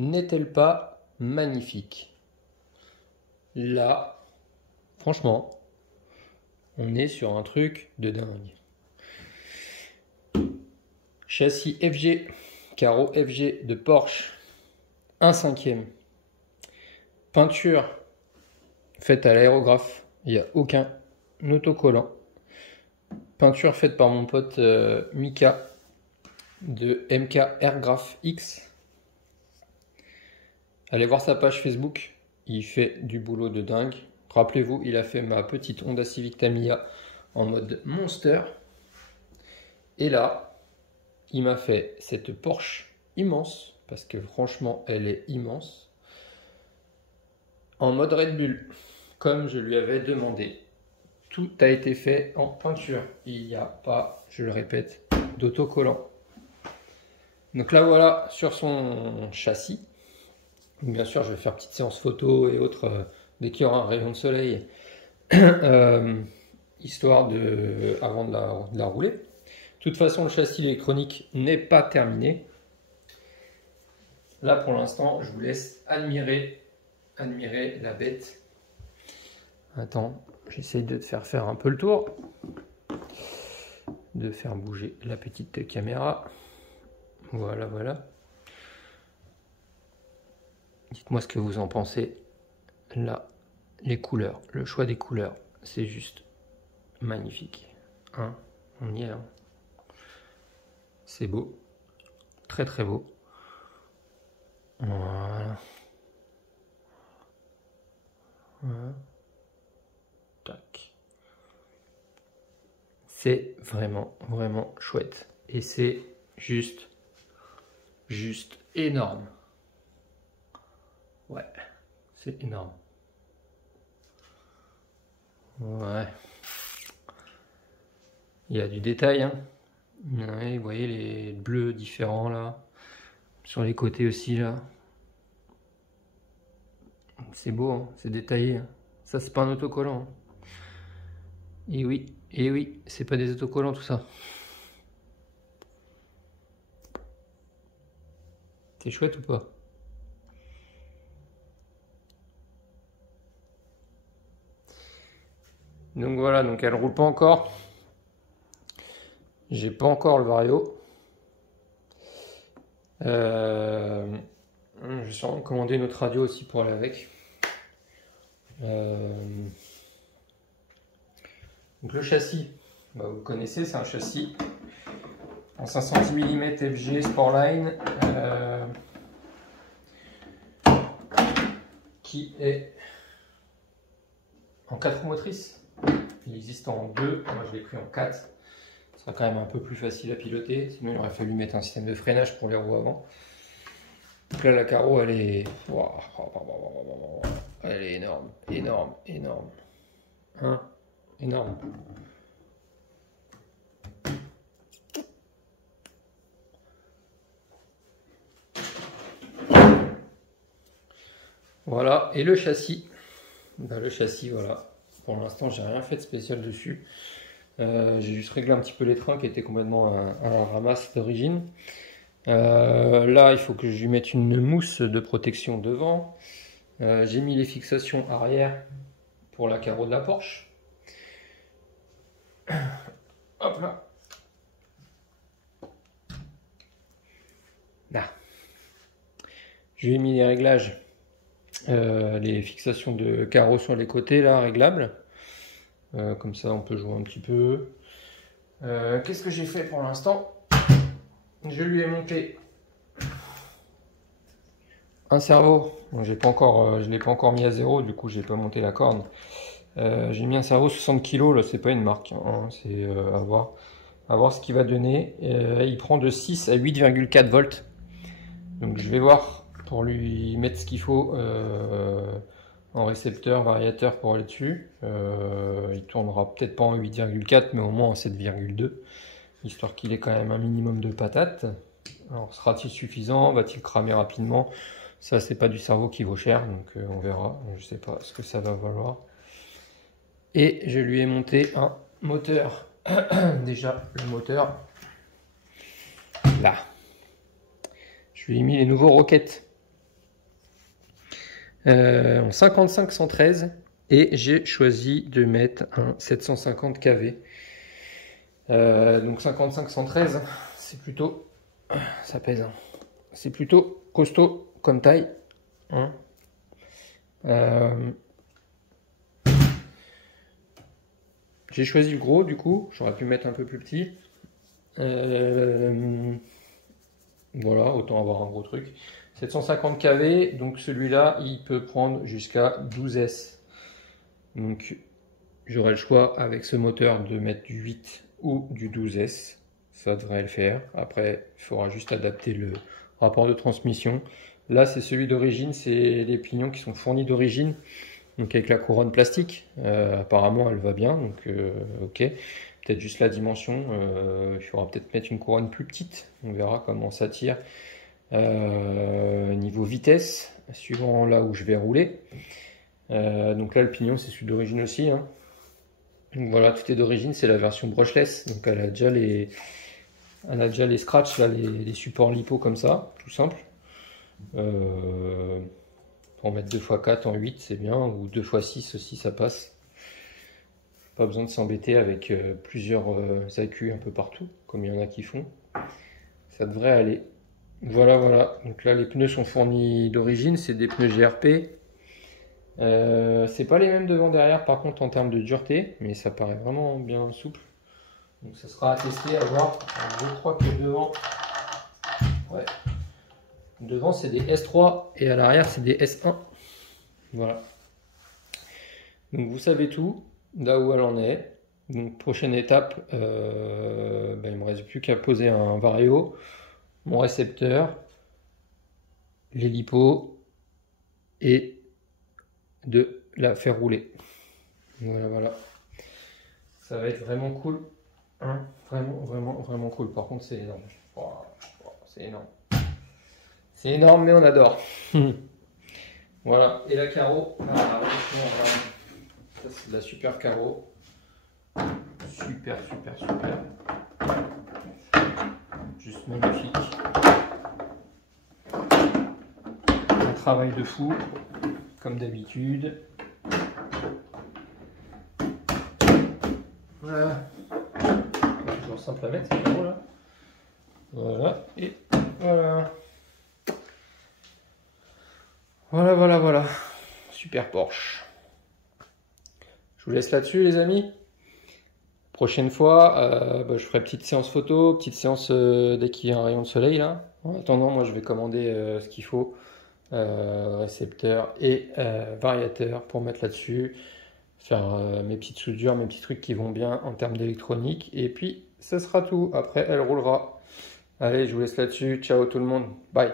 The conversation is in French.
n'est-elle pas magnifique? Là, franchement, on est sur un truc de dingue. Châssis FG, carreau FG de Porsche, 1/5. Peinture faite à l'aérographe, il n'y a aucun autocollant. Peinture faite par mon pote Mika de MK Airgraph X. Allez voir sa page Facebook, il fait du boulot de dingue. Rappelez-vous, il a fait ma petite Honda Civic Tamiya en mode Monster. Et là, il m'a fait cette Porsche immense, parce que franchement, elle est immense, en mode Red Bull, comme je lui avais demandé. Tout a été fait en peinture. Il n'y a pas, je le répète, d'autocollant. Donc là, voilà, sur son châssis. Bien sûr, je vais faire petite séance photo et autres dès qu'il y aura un rayon de soleil, histoire de, avant de la rouler. De toute façon, le châssis électronique n'est pas terminé. Là, pour l'instant, je vous laisse admirer la bête. Attends, j'essaye de te faire un peu le tour, de faire bouger la petite caméra. Voilà, voilà. Dites-moi ce que vous en pensez. Là, les couleurs, le choix des couleurs, c'est juste magnifique. Hein, on y est. Hein. C'est beau. Très très beau. Voilà. Voilà. Tac. C'est vraiment vraiment chouette. Et c'est juste énorme. Ouais, c'est énorme. Ouais. Il y a du détail, hein. Ouais, vous voyez les bleus différents là. Sur les côtés aussi là. C'est beau, hein, c'est détaillé. Hein. Ça, c'est pas un autocollant. Hein. Et oui, c'est pas des autocollants tout ça. C'est chouette ou pas? Donc voilà, donc elle roule pas encore. J'ai pas encore le Vario. Je vais sûrement commander une autre radio aussi pour aller avec. Donc le châssis, bah vous connaissez, c'est un châssis en 510 mm FG Sportline qui est en 4 roues motrices. Il existe en 2, moi je l'ai pris en 4. Ce sera quand même un peu plus facile à piloter, sinon il aurait fallu mettre un système de freinage pour les roues avant. Donc là la carreau elle est... Elle est énorme, énorme, énorme. Hein? Énorme. Voilà, et le châssis. Ben, le châssis, voilà. Pour l'instant, j'ai rien fait de spécial dessus. J'ai juste réglé un petit peu les trains qui étaient complètement à la ramasse d'origine. Là, il faut que je lui mette une mousse de protection devant. J'ai mis les fixations arrière pour la carreau de la Porsche. Hop là. Là. Je lui ai mis les réglages, les fixations de carreaux sur les côtés là, réglables. Comme ça, on peut jouer un petit peu. Qu'est-ce que j'ai fait pour l'instant? Je lui ai monté un servo. Bon, j'ai pas encore, je l'ai pas encore mis à zéro, du coup, j'ai pas monté la corne. J'ai mis un servo 60 kg, là, c'est pas une marque, hein, c'est à voir ce qu'il va donner. Il prend de 6 à 8,4 volts. Donc, je vais voir pour lui mettre ce qu'il faut en récepteur, variateur pour aller dessus. Il tournera peut-être pas en 8,4, mais au moins en 7,2, histoire qu'il ait quand même un minimum de patates. Alors, sera-t-il suffisant? Va-t-il cramer rapidement? Ça, c'est pas du cerveau qui vaut cher, donc on verra. Je sais pas ce que ça va valoir. Et je lui ai monté un moteur. Déjà, le moteur, là. Je lui ai mis les nouveaux Rocket. en 55-113 et j'ai choisi de mettre un 750 kV. Donc 55-113, c'est plutôt, ça pèse, hein. C'est plutôt costaud comme taille, hein. J'ai choisi le gros du coup, j'aurais pu mettre un peu plus petit. Voilà, autant avoir un gros truc. 750 kV, donc celui-là, il peut prendre jusqu'à 12 S. Donc j'aurai le choix avec ce moteur de mettre du 8 ou du 12 S. Ça devrait le faire. Après, il faudra juste adapter le rapport de transmission. Là, c'est celui d'origine, c'est les pignons qui sont fournis d'origine. Donc avec la couronne plastique, apparemment elle va bien, donc ok. Peut-être juste la dimension, il faudra peut-être mettre une couronne plus petite, on verra comment ça tire. Niveau vitesse, suivant là où je vais rouler. Donc là le pignon c'est celui d'origine aussi, hein. Donc voilà, tout est d'origine, c'est la version brushless, donc elle a déjà les scratchs, là, les supports lipo comme ça, tout simple. Pour mettre 2x4 en 8 c'est bien, ou 2x6 aussi ça passe. Pas besoin de s'embêter avec plusieurs accus un peu partout, comme il y en a qui font. Ça devrait aller. Voilà, voilà. Donc là les pneus sont fournis d'origine, c'est des pneus GRP. C'est pas les mêmes devant derrière par contre en termes de dureté, mais ça paraît vraiment bien souple. Donc ça sera à tester, à voir. Je crois que devant, ouais. Devant c'est des S3 et à l'arrière c'est des S1. Voilà. Donc vous savez tout, là où elle en est. Donc prochaine étape, il ne me reste plus qu'à poser un vario, mon récepteur, les lipos et de la faire rouler. Voilà, voilà. Ça va être vraiment cool. Hein, vraiment, vraiment, vraiment cool. Par contre, c'est énorme. Oh, c'est énorme. C'est énorme, mais on adore. Voilà. Et la carreau. Ça, c'est de la super carreau. Super, super, super. Juste magnifique. Un travail de fou, comme d'habitude. Voilà. Toujours simple à mettre, c'est carreau là. Voilà. Et voilà. Voilà, voilà, voilà. Super Porsche. Je vous laisse là-dessus, les amis. Prochaine fois, je ferai petite séance photo, petite séance dès qu'il y a un rayon de soleil là. En attendant, moi je vais commander ce qu'il faut, récepteur et variateur pour mettre là-dessus, faire mes petites soudures, mes petits trucs qui vont bien en termes d'électronique. Et puis, ce sera tout. Après, elle roulera. Allez, je vous laisse là-dessus. Ciao tout le monde. Bye.